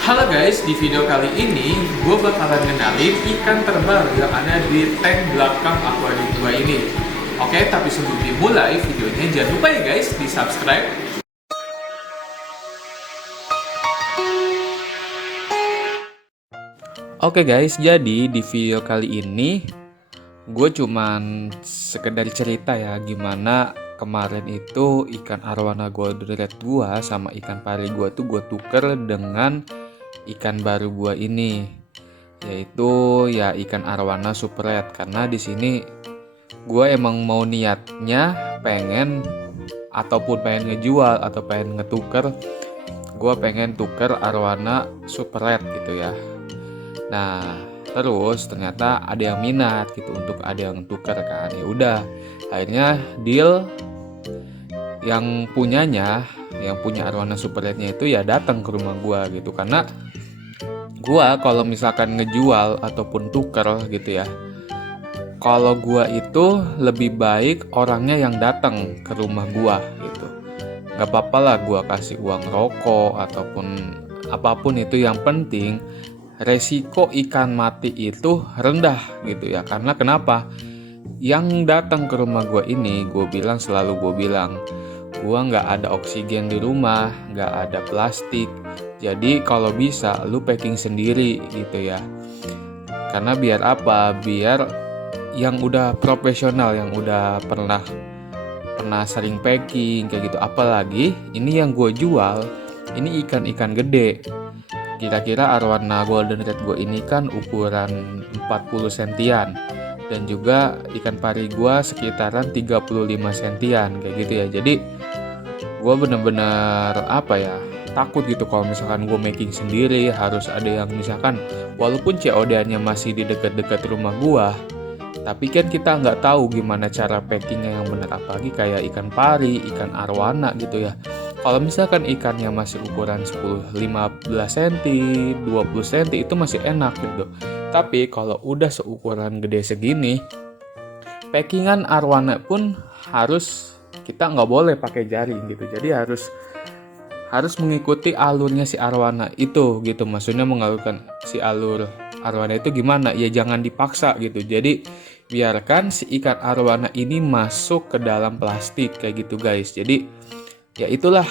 Halo guys, di video kali ini gue bakalan ngenalin ikan terbaru yang ada di tank belakang akuarium gue ini. Oke, tapi sebelum dimulai videonya jangan lupa ya guys di subscribe. Oke guys, jadi di video kali ini gue cuman sekedar cerita ya gimana kemarin itu ikan arwana golden red gue sama ikan pari gue tuh gue tuker dengan ikan baru gua ini, yaitu ya ikan arwana super red. Karena di sini gua emang mau niatnya pengen ataupun pengen ngejual atau pengen ngetuker, gua pengen tuker arwana super red gitu ya. Nah terus ternyata ada yang minat gitu untuk ada yang tuker kan, ya udah akhirnya deal yang punya arwana super rednya itu ya datang ke rumah gua gitu. Karena gua kalau misalkan ngejual ataupun tuker gitu ya, kalau gua itu lebih baik orangnya yang datang ke rumah gua gitu. Gak apa-apa lah gua kasih uang rokok ataupun apapun itu, yang penting resiko ikan mati itu rendah gitu ya. Karena kenapa? Yang datang ke rumah gua ini, selalu gue bilang, gua nggak ada oksigen di rumah, nggak ada plastik. Jadi kalau bisa lu packing sendiri gitu ya. Karena biar apa? Biar yang udah profesional, yang udah pernah sering packing kayak gitu. Apalagi ini yang gue jual, ini ikan-ikan gede. Kira-kira arwana golden red gue ini kan ukuran 40 sentian. Dan juga ikan pari gue sekitaran 35 sentian kayak gitu ya. Jadi gue bener-bener takut gitu kalau misalkan gue making sendiri, harus ada yang misalkan walaupun COD-nya masih di dekat-dekat rumah gue, tapi kan kita nggak tahu gimana cara packingnya yang benar. Apalagi kayak ikan pari, ikan arwana gitu ya. Kalau misalkan ikannya masih ukuran 10, 15 cm, 20 cm itu masih enak gitu. Tapi kalau udah seukuran gede segini, packingan arwana pun kita nggak boleh pakai jaring gitu. Jadi harus mengikuti alurnya si arwana itu gitu. Maksudnya mengalurkan si alur arwana itu gimana? Ya jangan dipaksa gitu. Jadi biarkan si ikan arwana ini masuk ke dalam plastik kayak gitu guys. Jadi ya itulah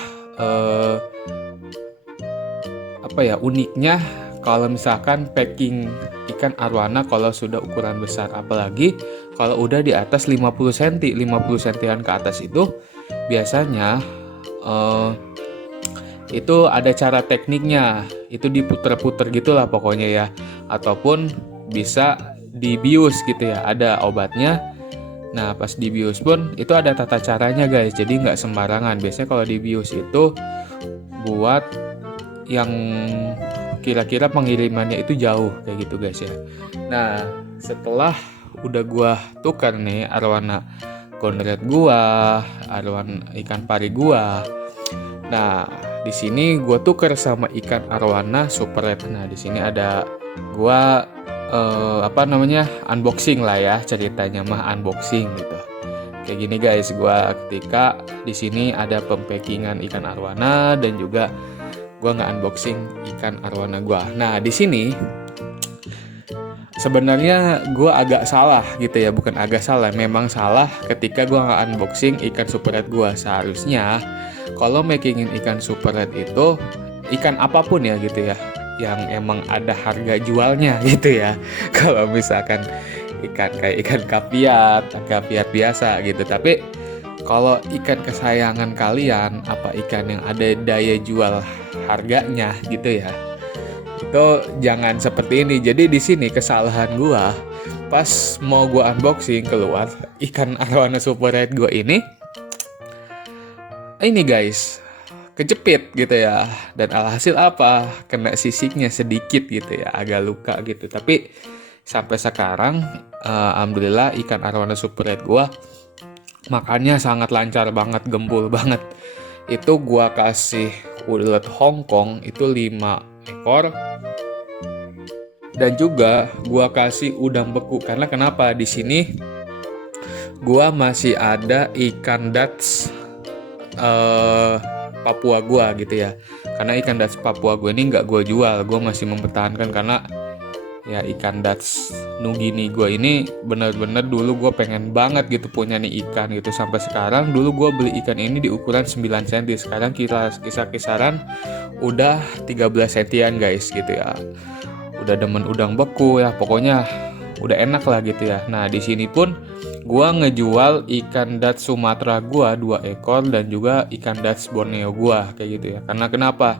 uniknya kalau misalkan packing ikan arwana kalau sudah ukuran besar. Apalagi kalau udah di atas 50 cm, 50 cm ke atas itu biasanya itu ada cara tekniknya, itu diputer-puter gitulah pokoknya ya, ataupun bisa dibius gitu ya, ada obatnya. Nah pas dibius pun itu ada tata caranya guys, jadi nggak sembarangan. Biasanya kalau dibius itu buat yang kira-kira pengirimannya itu jauh kayak gitu guys ya. Nah setelah udah gua tukar nih arwana golden red gua, arwana ikan pari gua, nah di sini gue tuker sama ikan arwana super red. Nah di sini ada gue unboxing lah ya, ceritanya mah unboxing gitu. Kayak gini guys, gue ketika di sini ada pempackingan ikan arwana dan juga gue nge-unboxing ikan arwana gue. Nah di sini sebenarnya gue agak salah gitu ya, bukan agak salah, memang salah ketika gue nge-unboxing ikan super red gue. Seharusnya kalau makingin ikan super red itu ikan apapun ya gitu ya, yang emang ada harga jualnya gitu ya. Kalau misalkan ikan kayak ikan kaviar biasa gitu. Tapi kalau ikan kesayangan kalian, ikan yang ada daya jual harganya gitu ya, itu jangan seperti ini. Jadi di sini kesalahan gua pas mau gua unboxing, keluar ikan arwana super red gua ini guys, kejepit gitu ya. Dan alhasil kena sisiknya sedikit gitu ya, agak luka gitu. Tapi sampai sekarang alhamdulillah ikan arwana super red gua makannya sangat lancar banget, gembul banget. Itu gua kasih ulet Hongkong itu 5 ekor. Dan juga gua kasih udang beku. Karena kenapa? Di sini gua masih ada ikan Dutch Papua gua gitu ya. Karena ikan Dutch Papua gue ini nggak gue jual, gue masih mempertahankan karena ya ikan Dutch Nugini gue ini bener-bener dulu gue pengen banget gitu punya nih ikan gitu. Sampai sekarang dulu gue beli ikan ini di ukuran 9 cm, sekarang kisar-kisaran udah 13 cm guys gitu ya. Udah demen udang beku ya, pokoknya udah enak lah gitu ya. Nah di sini pun gua ngejual ikan Dutch Sumatera gua 2 ekor dan juga ikan Dutch Borneo gua kayak gitu ya. Karena kenapa?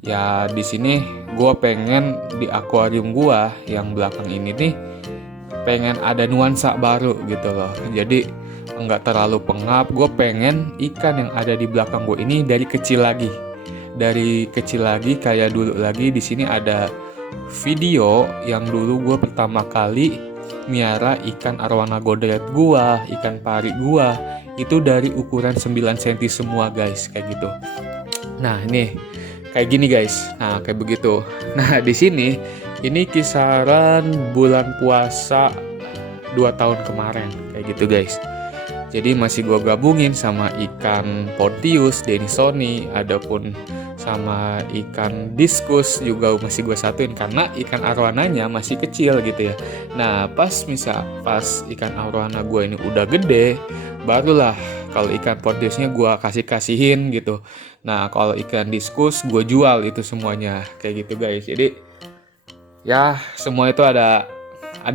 Ya di sini gua pengen di akuarium gua yang belakang ini nih pengen ada nuansa baru gitu loh. Jadi nggak terlalu pengap. Gue pengen ikan yang ada di belakang gue ini dari kecil lagi. Dari kecil lagi kayak dulu lagi. Di sini ada video yang dulu gue pertama kali miara ikan arwana godret gua, ikan pari gua itu dari ukuran 9 cm semua guys, kayak gitu. Nah, ini kayak gini guys. Nah, kayak begitu. Nah, di sini ini kisaran bulan puasa 2 tahun kemarin kayak gitu guys. Jadi masih gue gabungin sama ikan Pontius, Denisoni, adapun sama ikan diskus juga masih gue satuin karena ikan arwananya masih kecil gitu ya. Nah pas ikan arwana gue ini udah gede, barulah kalau ikan Pontiusnya gue kasihin gitu. Nah kalau ikan diskus gue jual itu semuanya kayak gitu guys. Jadi ya semua itu ada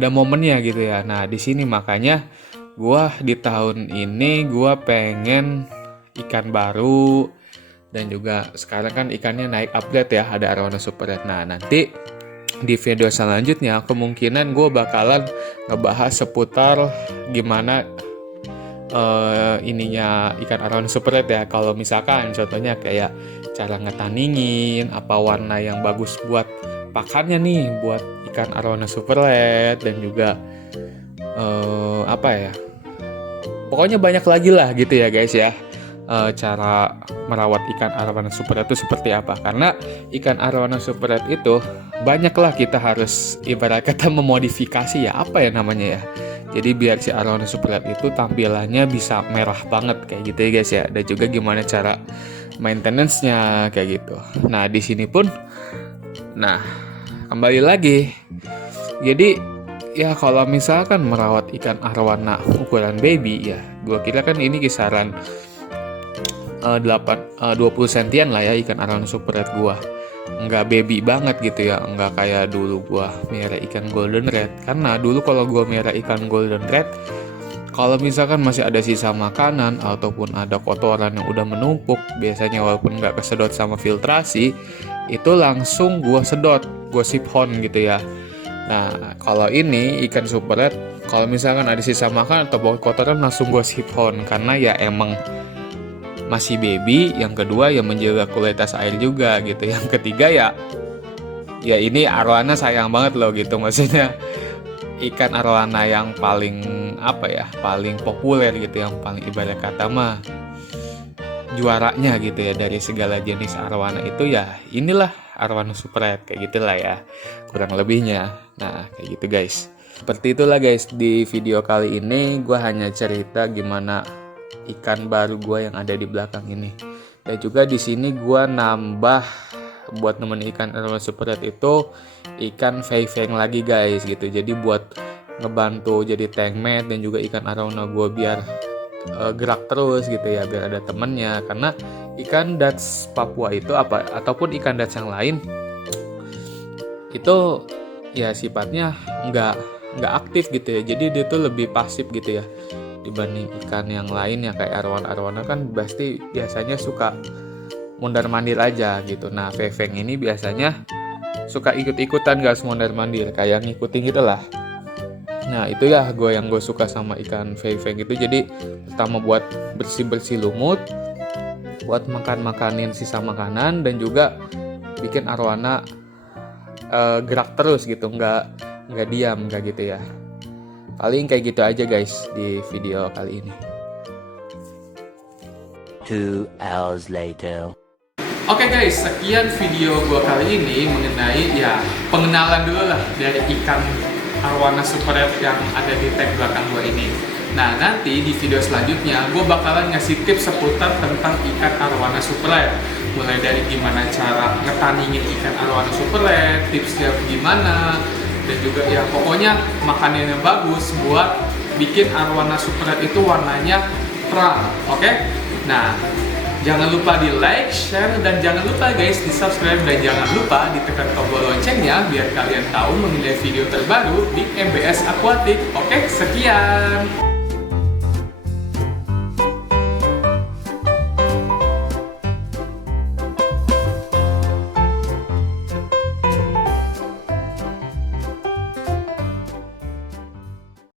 momennya gitu ya. Nah di sini makanya gua di tahun ini gua pengen ikan baru dan juga sekarang kan ikannya naik upgrade ya, ada arwana super red. Nah nanti di video selanjutnya kemungkinan gua bakalan ngebahas seputar gimana ininya ikan arwana super red ya. Kalau misalkan contohnya kayak cara ngetaningin, apa warna yang bagus buat pakannya nih buat ikan arwana super red dan juga apa ya, pokoknya banyak lagi lah gitu ya guys ya. Cara merawat ikan arwana super red itu seperti apa, karena ikan arwana super red itu banyak lah kita harus ibarat kata memodifikasi ya, apa ya namanya ya, jadi biar si arwana super red itu tampilannya bisa merah banget kayak gitu ya guys ya, dan juga gimana cara maintenance-nya kayak gitu. Nah di sini pun nah kembali lagi, jadi ya kalau misalkan merawat ikan arwana ukuran baby ya, gua kira kan ini kisaran 20 sentian lah ya ikan arwana super red gua. Nggak baby banget gitu ya, nggak kayak dulu gua miara ikan golden red. Karena dulu kalau gua miara ikan golden red, kalau misalkan masih ada sisa makanan ataupun ada kotoran yang udah menumpuk, biasanya walaupun nggak kesedot sama filtrasi, itu langsung gua sedot, gua siphon gitu ya. Nah, kalau ini ikan super red, kalau misalkan ada sisa makan atau bau kotoran langsung gue siphon karena ya emang masih baby. Yang kedua ya menjaga kualitas air juga gitu. Yang ketiga ya ini arwana sayang banget loh gitu, maksudnya ikan arwana yang paling paling populer gitu, yang paling ibarat kata mah juaranya gitu ya dari segala jenis arwana itu ya inilah arwana super red kayak gitulah ya kurang lebihnya. Nah kayak gitu guys, seperti itulah guys. Di video kali ini gue hanya cerita gimana ikan baru gue yang ada di belakang ini, dan juga di sini gue nambah buat nemenin ikan arwana super red itu ikan fei-feng lagi guys gitu, jadi buat ngebantu jadi tank mate dan juga ikan arwana gue biar gerak terus gitu ya, biar ada temennya. Karena ikan Dutch Papua itu ataupun ikan Dutch yang lain itu ya sifatnya nggak aktif gitu ya, jadi dia tuh lebih pasif gitu ya dibanding ikan yang lain ya kayak arwana kan pasti biasanya suka mondar mandir aja gitu. Nah fei-feng ini biasanya suka ikut-ikutan, gak mondar mandir kayak ngikutin gitu lah. Nah itu ya yang gue suka sama ikan fei-feng itu, jadi pertama buat bersih lumut, buat makanin sisa makanan, dan juga bikin arwana gerak terus gitu, nggak diam nggak gitu ya. Paling kayak gitu aja guys di video kali ini. 2 hours later. Oke guys, sekian video gue kali ini mengenai ya pengenalan dulu lah dari ikan arwana super red yang ada di tag belakang gue ini. Nah, nanti di video selanjutnya gue bakalan ngasih tips seputar tentang ikan arowana super red. Mulai dari gimana cara ngetaningin ikan arowana super red, tipsnya gimana, dan juga ya pokoknya makanan yang bagus buat bikin arowana super red itu warnanya terang, oke? Nah, jangan lupa di like, share, dan jangan lupa guys di subscribe, dan jangan lupa ditekan tombol loncengnya biar kalian tahu mengenai video terbaru di MBS Aquatic. Oke, sekian.